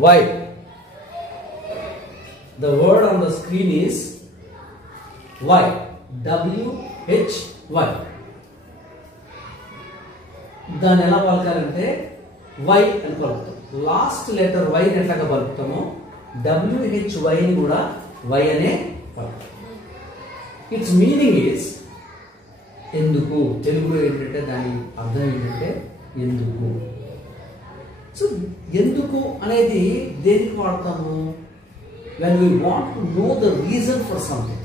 why. The word on the screen is why. WHY. దాన్ని ఎలా పలకాలంటే why అని పలుకుతాం. Last letter Y ఎట్లాగా పలుకుతామో WHY ని కూడా వై అనే పలుకుతాం. ఇట్స్ మీనింగ్ ఈజ్ ఎందుకు. తెలుగులో ఏంటంటే దాని అర్థం ఏంటంటే ఎందుకు. సో ఎందుకు అనేది దేనికి వాడతాము? when we want to know the reason for something.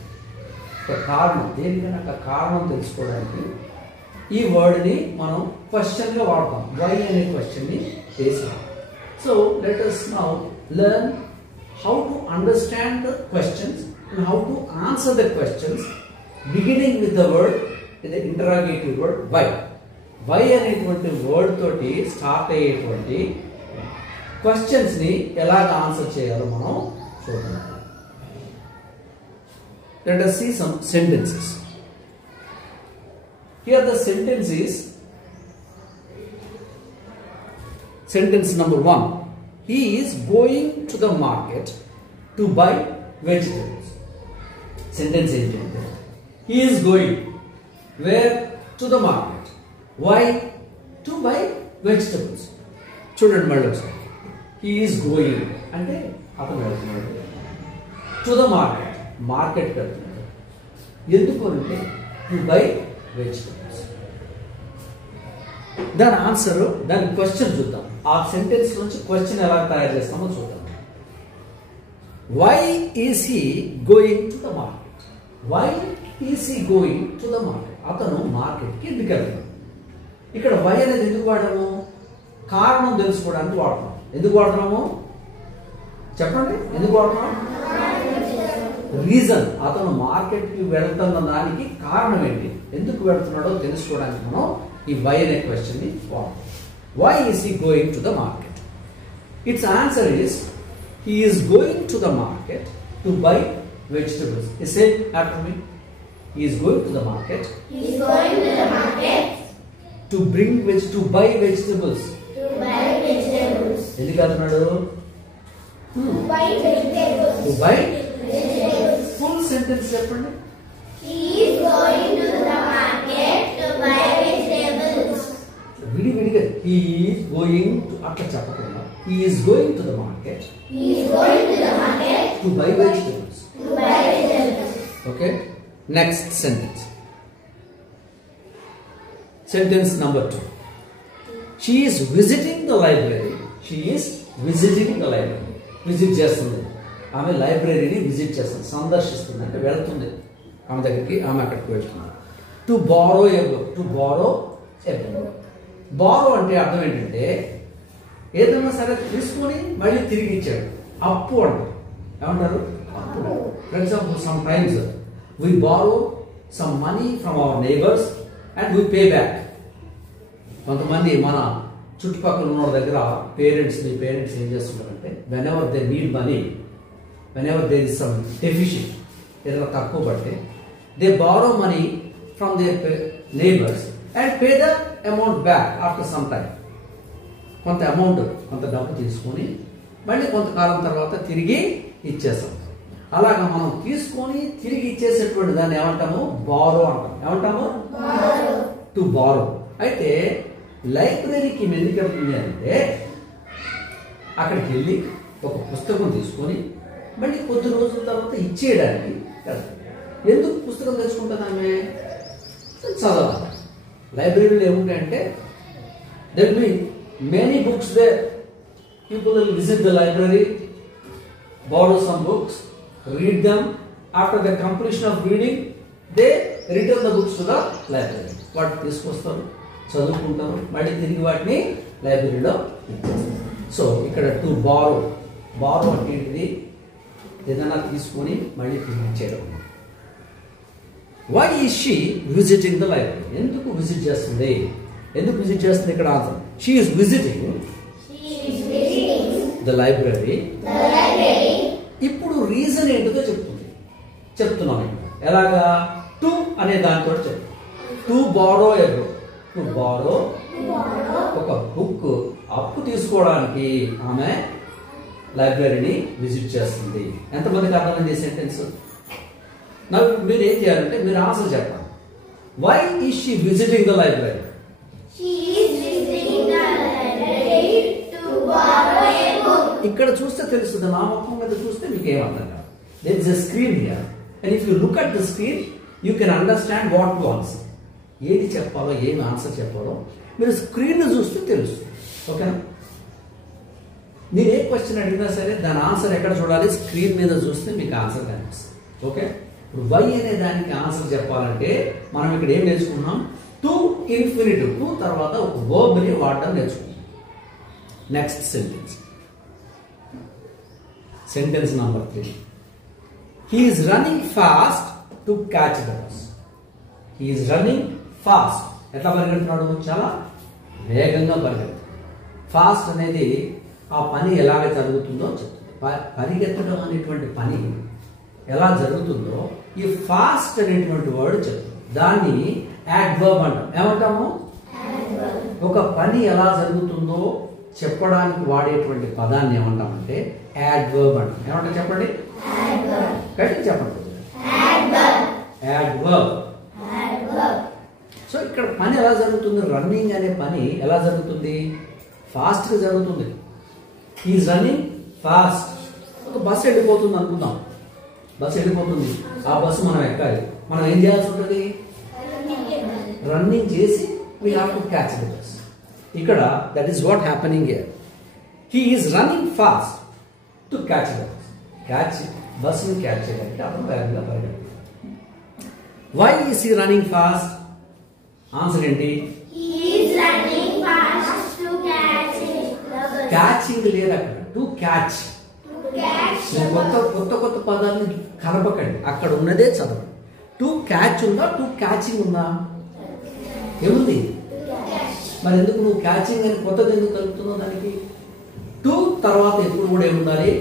ఒక కారణం, దేనికైనా ఒక కారణం తెలుసుకోవడానికి ఈ వర్డ్ని మనం క్వశ్చన్గా వాడతాం. వై అనే క్వశ్చన్ని వేసాం. So let us now learn how to understand the questions and how to answer the questions beginning with the word, the interrogative word why. Why అనేటువంటి వర్డ్ తోటి స్టార్ట్ అయ్యేటువంటి క్వశ్చన్స్ని ఎలాగ ఆన్సర్ చేయాలో మనం చూద్దాం. Let us see some sentences. Here the sentence is sentence number 1. He is going to the market to buy vegetables. Sentence ఏంటంటే he is going where? To the market. Why? To buy vegetables. చూడండి మళ్ళీ ఒకసారి. He is going అంటే అతను వెళ్తున్నాడు. To the market, market వెళ్తున్నాడు. ఎందుకు అంటే టు బై వెజిటబుల్స్. దాని ఆన్సర్, దాని క్వశ్చన్ చూద్దాం. ఆ సెంటెన్స్ నుంచి క్వశ్చన్ ఎలా తయారు చేస్తామో చూద్దాం. Why is he going to the market? Why is he going to the market? అతను మార్కెట్కి ఎందుకు వెళ్తాడు? ఇక్కడ వై అనేది ఎందుకు వాడాము? కారణం తెలుసుకోవడానికి వాడుతున్నాం. ఎందుకు వాడుతున్నాము చెప్పండి? ఎందుకు వాడుతున్నాం? రీజన్. అతను మార్కెట్కి వెళ్తున్న దానికి కారణం ఏంటి, ఎందుకు వెళ్తున్నాడో తెలుసుకోవడానికి మనం ఈ వై అనే క్వశ్చన్ ని వాడతాం. Why is he going to the market? Its answer is he is going to the market to buy vegetables. Say after me. He is going to the market. He is going to the market to buy vegetables. ఎందుకు వెళ్తున్నాడు? buy vegetables. To buy Vegetables. Full sentence చెప్పండి. He is going to the market to buy vegetables. విడివిడిగా he is going to అట్లా చెప్పకుండా he is going to the market. He is going to the market to buy vegetables. to buy vegetables. Okay. Next sentence. Sentence number 2. She is visiting the library. She is visiting the library. Visit చేస్తుంది. ఆమె లైబ్రరీని visit చేస్తుంది, సందర్శిస్తుంది, అంటే వెళ్తుంది ఆమె దగ్గరికి. ఆమె అక్కడికి వెళ్తుంది. To borrow a book. To borrow a book. Borrow అంటే అర్థం ఏంటంటే ఏదైనా సరే తీసుకొని మళ్ళీ తిరిగి ఇచ్చాడు. అప్పు అంటారు. ఏమంటారు? అప్పు. For example some times we borrow some money from our neighbors and we pay back. కొంతమంది మన చుట్టుపక్కల ఉన్న దగ్గర పేరెంట్స్ ఏం చేస్తున్నారంటే whenever they need money, whenever there is some deficit, ఏదైనా తక్కువ పడితే they borrow money from their neighbors and pay the amount back after some time. కొంత అమౌంట్, కొంత డబ్బు తీసుకొని మళ్ళీ కొంతకాలం తర్వాత తిరిగి ఇచ్చేస్తాం. అలాగా మనం తీసుకొని తిరిగి ఇచ్చేసేటువంటి దాన్ని ఏమంటాము? బారో అంటాం. ఏమంటాము? To borrow. అయితే లైబ్రరీకి ఎందుకు వెళ్తుంది అంటే అక్కడికి వెళ్ళి ఒక పుస్తకం తీసుకొని మళ్ళీ కొద్ది రోజుల తర్వాత ఇచ్చేయడానికి వెళ్తాం. ఎందుకు పుస్తకం తెచ్చుకుంటుంది ఆమె? చదవాలి. లైబ్రరీలో ఏముంటాయంటే there will be many books there. People will visit the library, borrow some books, read them. After the completion of reading, they return the books to the library. వాటి తీసుకొస్తారు, చదువుకుంటారు, మళ్ళీ తిరిగి వాటిని లైబ్రరీలో ఇచ్చేస్తారు. సో ఇక్కడ టు బారో. బారో అంటే ఏంటిది? ఏదైనా తీసుకొని మళ్ళీ తిరిగి ఇచ్చేయడం. Why is she visiting the library? ఎందుకు విజిట్ చేస్తుంది? ఎందుకు విజిట్ చేస్తుంది? ఇక్కడ answer. She is visiting the library. ఇప్పుడు రీజన్ ఏంటిదో చెప్తున్నాం. ఎలాగా? టు అనే దాంతో చెప్తాం. To borrow a book. To borrow ఒక బుక్ అప్పు తీసుకోవడానికి ఆమె లైబ్రరీని విజిట్ చేస్తుంది. ఎంతమందికి అర్థమైంది ఈ సెంటెన్స్? నాకు మీరు ఏం చేయాలంటే మీరు ఆన్సర్ చెప్పండి. Why is she visiting the library? She is visiting the library to borrow a book. ఇక్కడ చూస్తే తెలుస్తుంది, నా ముఖం మీద చూస్తే మీకు ఏమర్థం కాదు. There is a screen here and if you look at the screen you can understand what to answer. ఏది చెప్పాలో, ఏమి ఆన్సర్ చెప్పాలో మీరు స్క్రీన్ చూస్తే తెలుస్తుంది. ఓకేనా? మీరు ఏ క్వశ్చన్ అడిగినా సరే దాని ఆన్సర్ ఎక్కడ చూడాలి? స్క్రీన్ మీద చూస్తే మీకు ఆన్సర్ కనిపిస్తుంది. ఓకే, ఇప్పుడు వై అనే దానికి ఆన్సర్ చెప్పాలంటే మనం ఇక్కడ ఏం నేర్చుకున్నాం? టు ఇన్ఫినిటివ్, టు తర్వాత ఒక వర్బ్ని వాడడం నేర్చుకున్నాం. Next sentence, sentence number 3. He is running fast to catch the bus. He is running fast. ఎట్లా పరిగెడుతున్నాడు? చాలా వేగంగా పరిగెడుతున్నాడు. ఫాస్ట్ అనేది ఆ పని ఎలాగ జరుగుతుందో చెప్తుంది. పరిగెత్తడం అనేటువంటి పని ఎలా జరుగుతుందో ఈ ఫాస్ట్ అనేటువంటి వర్డ్ చెప్తుంది. దాన్ని యాడ్వర్బ్ అంటాం. ఏమంటాము? ఒక పని ఎలా జరుగుతుందో చెప్పడానికి వాడేటువంటి పదాన్ని ఏమంటామంటే యాడ్వర్బ్ అంటాం. ఏమంటాం చెప్పండి? గట్టి చెప్పండి. యాడ్వర్బ్. సో ఇక్కడ పని ఎలా జరుగుతుంది? రన్నింగ్ అనే పని ఎలా జరుగుతుంది? ఫాస్ట్గా జరుగుతుంది. Is running fast. ఒక బస్సు వెళ్ళిపోతుంది అనుకుందాం. బస్సు వెళ్ళిపోతుంది, ఆ బస్సు మనం ఎక్కాలి. మనం ఏం చేయాల్సి ఉంటుంది? రన్నింగ్ చేసి we have to catch the bus. ఇక్కడ that is what happening here. He is running fast to catch the bus. Catch, బస్సుని క్యాచ్ చేయడానికి అతను వేగంగా పరిగెత్తాడు. Why is he running fast? Answer ఏంటి? He is running fast to catch the bus. Catching లేదు అక్కడ, to catch. To catch the కొత్త కొత్త పదాలను కలపకండి, అక్కడ ఉన్నదే చదవండి. టు క్యాచ్ ఉందా, టు క్యాచింగ్ ఉందా? ఏముంది? మరి ఎందుకు నువ్వు క్యాచింగ్ అని కొత్తది ఎందుకు కలుపుతున్నావు దానికి? టు తర్వాత ఎప్పుడు కూడా ఏముండాలి?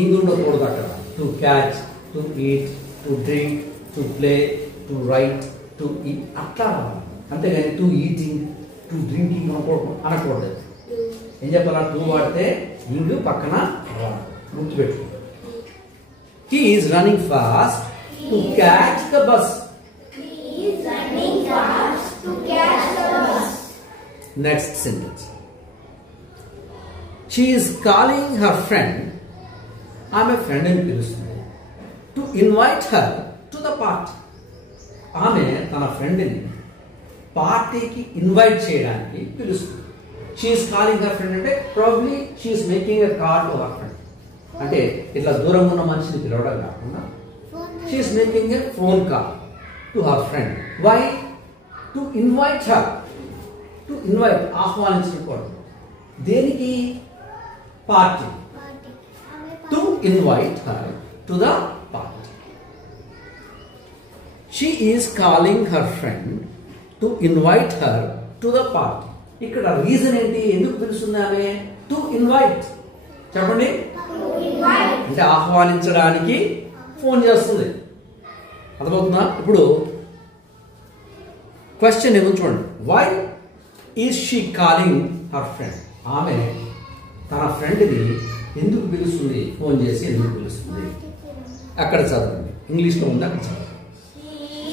ఇంగ్ ఉండకూడదు అక్కడ. To catch, to eat, to drink, to play, to right, to eat అట్లా. అంతేగాని టు ఈటింగ్, టు డ్రింకింగ్ అనకూడదు. ఏం చెప్పాలా? టు వాడితే ఇంగ్ పక్కన గుర్తుపెట్టు. He is running fast to catch the bus. He is running fast to catch the bus. Next sentence. She is calling her friend. ఆమె friend అని పిలుస్తుంది. To invite her to the party. ఆమె తన ఫ్రెండ్ని పార్టీకి invite చేయడానికి పిలుస్తుంది. She is calling her friend అంటే probably she is making a call to her friend. అంటే ఇట్లా దూరం ఉన్న మనిషిని పిలవడం కాకుండా she is making a phone call to her friend. Why? To invite her. To invite, ఆహ్వానించకూడదు. దేనికి? Party. To invite her to the party. She is calling her friend to invite her to the party. ఇక్కడ reason ఏంటి? ఎందుకు పిలుస్తుంది ఆమె? To invite. చెప్పండి. అంటే ఆహ్వానించడానికి phone చేస్తుంది. అర్థమవుతుందా? ఇప్పుడు క్వశ్చన్ ఏమో చూడండి. Why is she calling her friend? ఆమె తన ఫ్రెండ్ని ఎందుకు పిలుస్తుంది? ఫోన్ చేసి ఎందుకు పిలుస్తుంది? అక్కడ చదవండి. ఇంగ్లీష్లో ఉంది, అక్కడ చదవండి.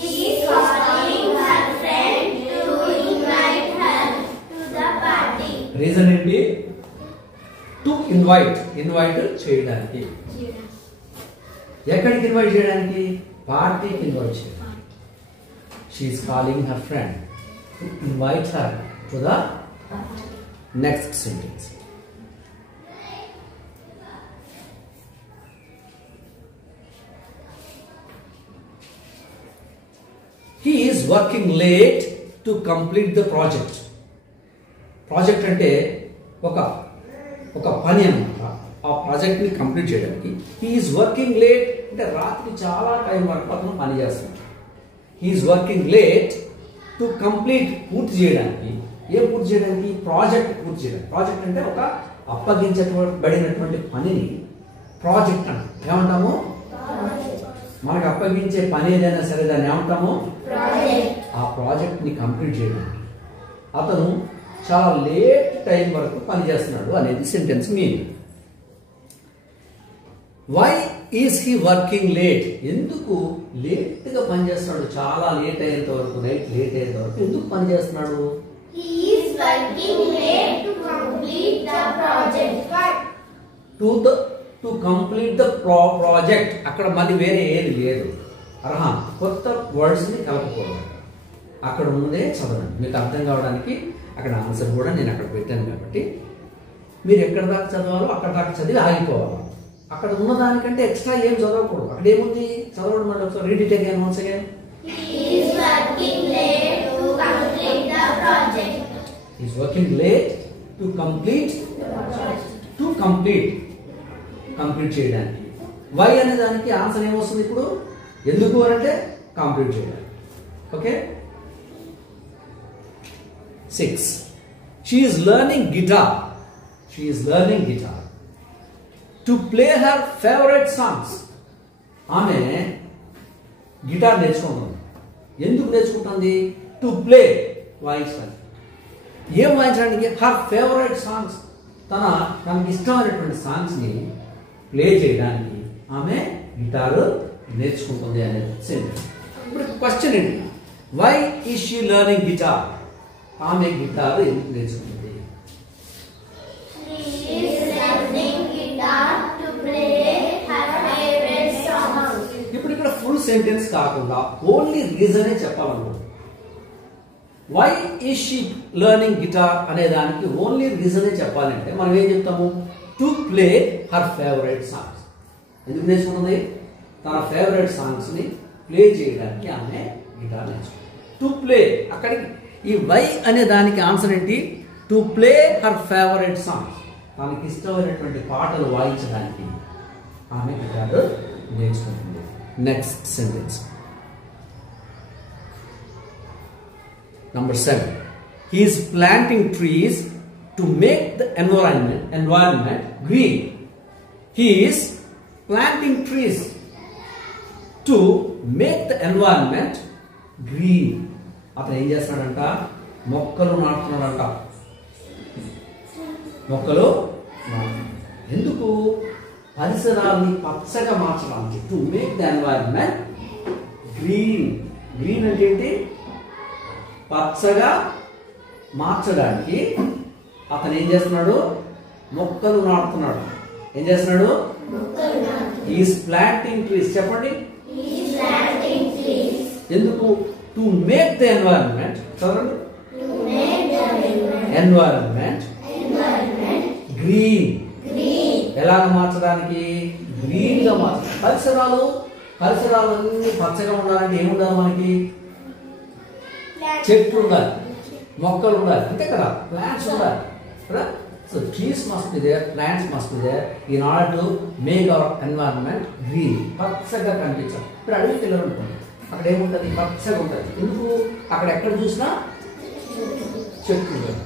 She is calling her friend to invite her to the party. Reason ఏంటి? To invite. ఇన్వైట్ చేయడానికి. ఎక్కడికి ఇన్వైట్ చేయడానికి? పార్టీకి ఇన్వైట్ చేయడానికి. She is calling her friend to invite her to the party. Next sentence. He is working late to complete the project. Project అంటే ఒక పని అన్నమాట. ఆ ప్రాజెక్ట్ని కంప్లీట్ చేయడానికి హీ ఈజ్ వర్కింగ్ లేట్ అంటే రాత్రి చాలా టైం వరకు అతను పని చేస్తున్నాడు. He is working late to complete, పూర్తి చేయడానికి. ఏం పూర్తి చేయడానికి? ప్రాజెక్ట్ పూర్తి చేయడానికి. ప్రాజెక్ట్ అంటే ఒక అప్పగించబడినటువంటి పనిని ప్రాజెక్ట్ అంటాం. ఏమంటాము? మనకు అప్పగించే పని ఏదైనా సరే దాన్ని ఏమంటాము? ఆ ప్రాజెక్ట్ని కంప్లీట్ చేయడానికి అతను చాలా లేట్ టైం వరకు పనిచేస్తున్నాడు అనేది sentence meaning. Why is he working late? ఎందుకు లేట్గా పనిచేస్తున్నాడు? చాలా లేట్ అయ్యేంత వరకు, లేట్ అయ్యేంత వరకు ఎందుకు పనిచేస్తున్నాడు? He is working late to complete the project. To complete the project. అక్కడ మళ్ళీ వేరే ఏది లేదు. కొత్త వర్డ్స్ ని కలపకూడదు. అక్కడ ముందే చదవండి, మీకు అర్థం కావడానికి. అక్కడ ఆన్సర్ కూడా నేను అక్కడ పెట్టాను కాబట్టి మీరు ఎక్కడ దాకా చదవాలో అక్కడ దాకా చదివి ఆగిపోవాలి. అక్కడ ఉన్నదానికంటే ఎక్స్ట్రా ఏం చదవకూడదు. అక్కడ ఏముంది చదవడం అంటే ఒకసారి read it again once again. He is working late to complete the project. He is working late to complete The project. To complete చేయడానికి. వై అనే దానికి ఆన్సర్ ఏమొస్తుంది ఇప్పుడు? ఎందుకు అంటే కంప్లీట్ చేయడానికి. Okay. 6. She is learning guitar. She is learning guitar to play her favorite songs. ఆమె guitar నేర్చుకుంటుంది. ఎందుకు నేర్చుకుంటుంది? టు ప్లే, వాయించడానికి. ఏం వాయించడానికి? హర్ ఫేవరెట్ సాంగ్స్, తనకి ఇష్టమైనటువంటి సాంగ్స్ ని ప్లే చేయడానికి ఆమె గిటారు నేర్చుకుంటుంది అనేది సెంటెన్స్. ఇప్పుడు క్వశ్చన్ ఏంటి? Why is she learning guitar? ఆమె గిటారు ఎందుకు నేర్చుకుంటుంది? She is learning guitar to play her favorite songs. ఇప్పుడు ఇక్కడ ఫుల్ సెంటెన్స్ కాకుండా ఓన్లీ రీజనే చెప్పాలనుకుంటున్నాను. Why is she learning guitar అనే దానికి ఓన్లీ రీజనే చెప్పాలంటే మనం ఏం చెప్తాము? To play her favourite songs. ఎందుకు నేర్చుకుంటుంది? తన ఫేవరెట్ సాంగ్స్ ని ప్లే చేయడానికి ఆమె గిటార్ నేర్చుకుంటుంది. టు ప్లే, అక్కడికి ఈ వై అనే దానికి ఆన్సర్ ఏంటి? To play her favourite songs. తనకి ఇష్టమైనటువంటి పాటలు వాయించడానికి ఆమె గిటార్ నేర్చుకుంటుంది. Next sentence Number 7. He is planting trees to make the environment green. He is planting trees to make the environment green. అతను ఏం చేస్తున్నాడంట? మొక్కలు నాటుతున్నాడంట. మొక్కలు ఎందుకు? పరిసరాన్ని పచ్చగా మార్చడానికి. To make the environment green. Green అంటే ఏంటి? పచ్చగా మార్చడానికి అతను ఏం చేస్తున్నాడు? మొక్కలు నాటుతున్నాడు. ఏం చేస్తున్నాడు? Is planting trees. చెప్పండి. ఎందుకు? To make the environment. చదవండి. Environment green. ఎలాగ మార్చడానికి? గ్రీన్ గా మార్చడానికి. పరిసరాలన్నీ పచ్చగా ఉండాలంటే ఏముండాలి మనకి? చెట్లు ఉండాలి, మొక్కలు ఉండాలి, అంతే కదా? ప్లాంట్స్ ఉండాలి కదా? So trees must be there, plants must be there in order to make our environment green. పచ్చగా కనిపించాలి. ఇప్పుడు అడవి పిల్లలు ఉంటుంది, అక్కడ ఏముంటుంది? పచ్చగా ఉంటుంది. ఎందుకు? అక్కడ ఎక్కడ చూసినా చెట్లు ఉంటుంది,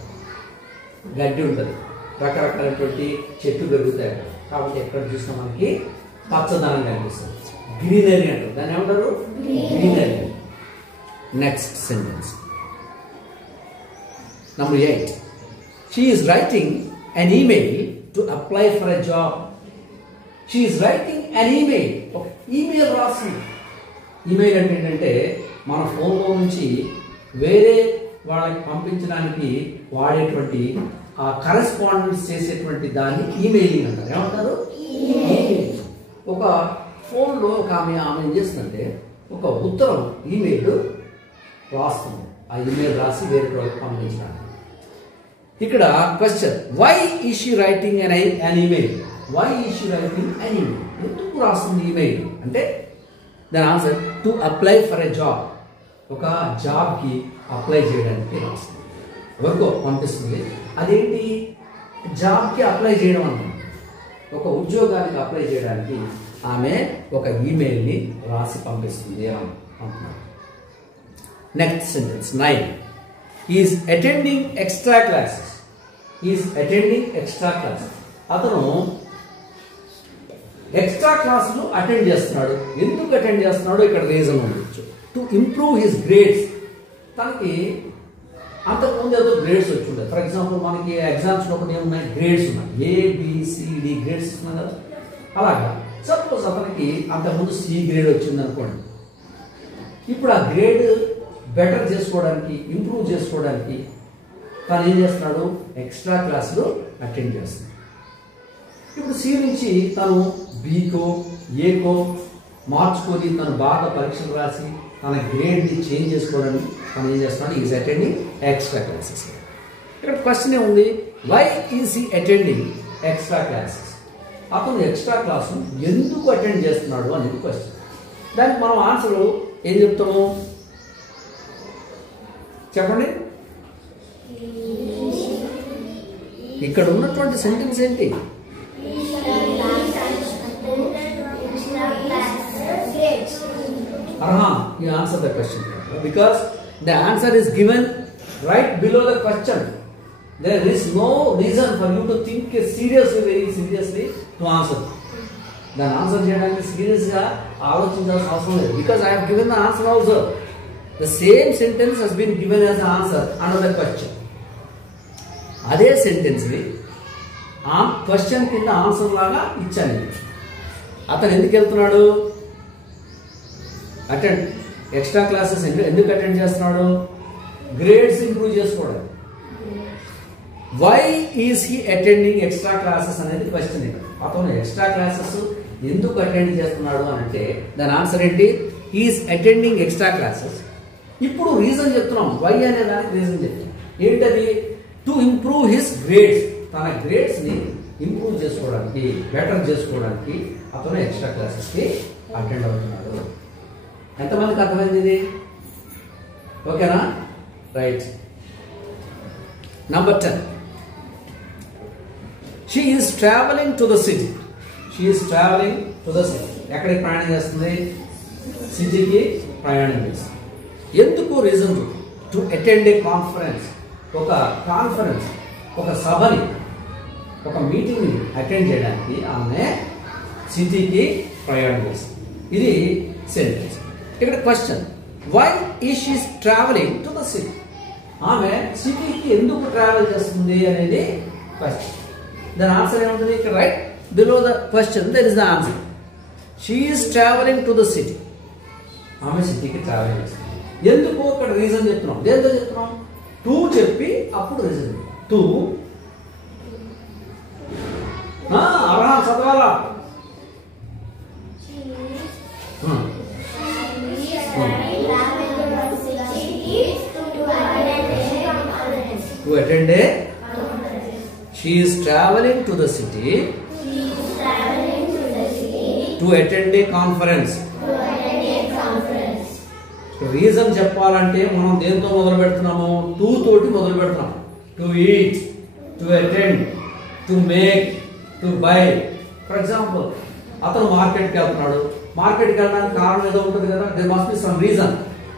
గడ్డి ఉంటుంది, రకరకాలైనటువంటి చెట్లు పెరుగుతాయి అక్కడ. కాబట్టి ఎక్కడ చూసినా మనకి పచ్చదనం కనిపిస్తుంది. గ్రీనరీ అంటారు దాన్ని. ఏమంటారు? Greenery. Next sentence. Number 8. She is writing an email to apply for a job. She is writing an email. Okay. Email రాసింది. ఈమెయిల్ అంటే ఏంటంటే మన ఫోన్లో నుంచి వేరే వాళ్ళకి పంపించడానికి వాడేటువంటి ఆ కరెస్పాండెన్స్ చేసేటువంటి దాన్ని ఈమెయిలింగ్ అంటారు. ఏమంటారు? ఈమెయిల్. ఒక ఫోన్లో ఒక ఆమె ఏం చేస్తుందంటే ఒక ఉత్తరం ఈమెయిల్ రాస్తుంది. ఆ ఈమెయిల్ రాసి వేరే వాళ్ళకి పంపించడానికి. ఇక్కడ question, why is she writing an email? Why is she writing an email? ఎందుకు రాస్తుంది ఈమెయిల్ అంటే దాని answer to apply for a job. ఒక జాబ్కి అప్లై చేయడానికి రాస్తుంది. ఎవరికో పంపిస్తుంది. అదేంటి? జాబ్కి అప్లై చేయడం అన్నమాట. ఒక ఉద్యోగానికి అప్లై చేయడానికి ఆమె ఒక ఈమెయిల్ని రాసి పంపిస్తుంది అంటున్నారు. Next sentence 9. He is attending extra classes. He is attending extra classes. అతను ఎక్స్ట్రా క్లాసులు అటెండ్ చేస్తున్నాడు. ఎందుకు అటెండ్ చేస్తున్నాడో ఇక్కడ రీజన్ ఉండొచ్చు. To improve his grades. తనకి అంతకుముందు ఏదో గ్రేడ్స్ వచ్చి ఉంటాయి. ఫర్ ఎగ్జాంపుల్ మనకి ఎగ్జామ్స్ లో ఏమున్నాయి? గ్రేడ్స్ ఉన్నాయి. ABCD గ్రేడ్స్ ఉన్నాయి కదా. అలాగా సపోజ్ అతనికి అంతకుముందు సి గ్రేడ్ వచ్చింది అనుకోండి. ఇప్పుడు ఆ గ్రేడ్ బెటర్ చేసుకోవడానికి, ఇంప్రూవ్ చేసుకోవడానికి తను ఏం చేస్తున్నాడు, ఎక్స్ట్రా క్లాసులు అటెండ్ చేస్తున్నాడు. ఇప్పుడు సి నుంచి తను బికో ఏకో మార్చుకొని తను బాగా పరీక్షలు రాసి తన గ్రేడ్ని చేంజ్ చేసుకోవడానికి తను ఏం చేస్తున్నాడు, ఈజ్ అటెండింగ్ ఎక్స్ట్రా క్లాసెస్. ఇక్కడ క్వశ్చన్ ఏముంది, why is he attending extra classes? అతను ఎక్స్ట్రా క్లాసు ఎందుకు అటెండ్ చేస్తున్నాడు అనేది క్వశ్చన్. దానికి మనం ఆన్సర్ ఏం చెప్తాము చెప్పండి. ఇక్కడ ఉన్నటువంటి సెంటెన్స్ ఏంటి? Arham, you answer the question because the answer is given right below the question. There is no reason for you to think seriously, very seriously to answer. Then answer cheyadaniki serious ga aalochinchalalసిన అవసరం లేదు. Because I have given the answer also. The same sentence has been given as an answer under the question. అదే sentence ని ఆ question కింద answer లాగా ఇచ్చాను. అతను ఎందుకు వెళ్తున్నాడు, అటెండ్ ఎక్స్ట్రా క్లాసెస్ ఎందుకు అటెండ్ చేస్తున్నాడు, గ్రేడ్స్ ఇంప్రూవ్ చేసుకోవడం. Why is he attending extra classes అనేది క్వశ్చన్. అతను ఎక్స్ట్రా క్లాసెస్ ఎందుకు అటెండ్ చేస్తున్నాడు అని అంటే దాని ఆన్సర్ ఏంటి, హీఈస్ అటెండింగ్ ఎక్స్ట్రా క్లాసెస్. ఇప్పుడు రీజన్ చెప్తున్నాం, వై అనే దానికి రీజన్ చెప్తున్నాం. ఏంటది, టు ఇంప్రూవ్ హిస్ గ్రేడ్స్. తన గ్రేడ్స్ ని ఇంప్రూవ్ చేసుకోవడానికి, బెటర్ చేసుకోవడానికి అతను ఎక్స్ట్రా క్లాసెస్ కి అటెండ్ అవుతున్నాడు. ఎంతమందికి అర్థమైంది ఇది? ఓకేనా? Right. Number 10. She is travelling to the city. She is travelling to the city. ఎక్కడికి ప్రయాణం చేస్తుంది? సిటీకి ప్రయాణం చేస్తుంది. ఎందుకు? Reason to attend A conference. ఒక కాన్ఫరెన్స్, ఒక సభని, ఒక మీటింగ్ని అటెండ్ చేయడానికి ఆమె సిటీకి ప్రయాణం చేస్తుంది. ఇది సెంటెన్స్. ఇక్కడ question, why is she travelling to the city? ఆమె సిటీకి ఎందుకు ట్రావెల్ చేస్తుంది అనేది క్వశ్చన్. దాని ఆన్సర్ ఏముంటుంది ఇక్కడ? Write below the question there is the answer. She is travelling to the city. ఆమె సిటీకి ట్రావెల్ చేస్తుంది. ఎందుకు? ఇక్కడ రీజన్ చెప్తున్నాం. దేంతో చెప్తున్నాం? టూ చెప్పి అప్పుడు రీజన్. టూ అర్హం చదవాలా? To attend a she is traveling to the city to attend a conference. Reason చెప్పాలంటే మనం దేంతో మొదలు పెడుతున్నాము? టూ తోటి మొదలు పెడుతున్నాం. To eat, to attend, to make, to buy. For example, అతను మార్కెట్కి వెళ్తున్నాడు. మార్కెట్కి వెళ్ళడానికి కారణం ఏదో ఉంటుంది కదా. There must be some reason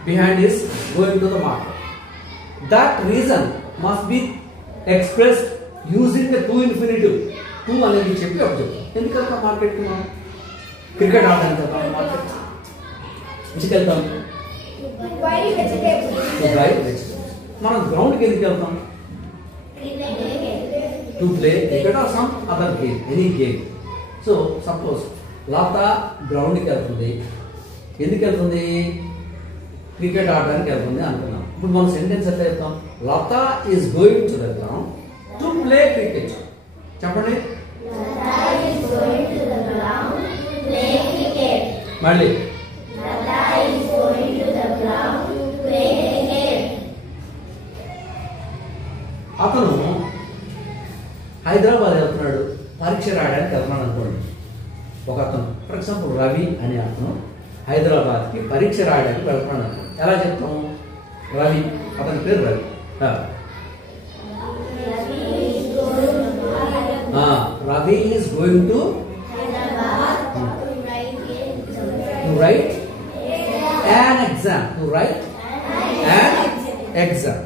behind his going to the market. That reason must be expressed using the to infinitive. To అనేది చెప్పి అప్పుడు చెప్తాం. ఎందుకంటే మార్కెట్కి మనం క్రికెట్ ఆడడానికి వెళ్తాం. మార్కెట్ ఎందుకు వెళ్తాం? మనం గ్రౌండ్కి ఎందుకు వెళ్తాం? To play cricket or some other game, any game. So suppose Latha గ్రౌండ్కి వెళ్తుంది. ఎందుకు వెళ్తుంది? క్రికెట్ ఆడడానికి వెళ్తుంది అనుకున్నాం. ఇప్పుడు మనం సెంటెన్స్ ఎట్లా చెప్తాం? Latha is going to the ground to play cricket. చెప్పండి మళ్ళీ. అతను హైదరాబాద్ వెళ్తున్నాడు, పరీక్ష రాయడానికి వెళ్తున్నాడు అనుకోండి. ఒక అతను, ఫర్ ఎగ్జాంపుల్ రవి అనే అతను హైదరాబాద్కి పరీక్ష రాయడానికి వెళ్తున్నాడు అనుకోండి. ఎలా చెప్తాము? రవి, అతని పేరు Ravi. Ravi is going to write an exam. To write an exam.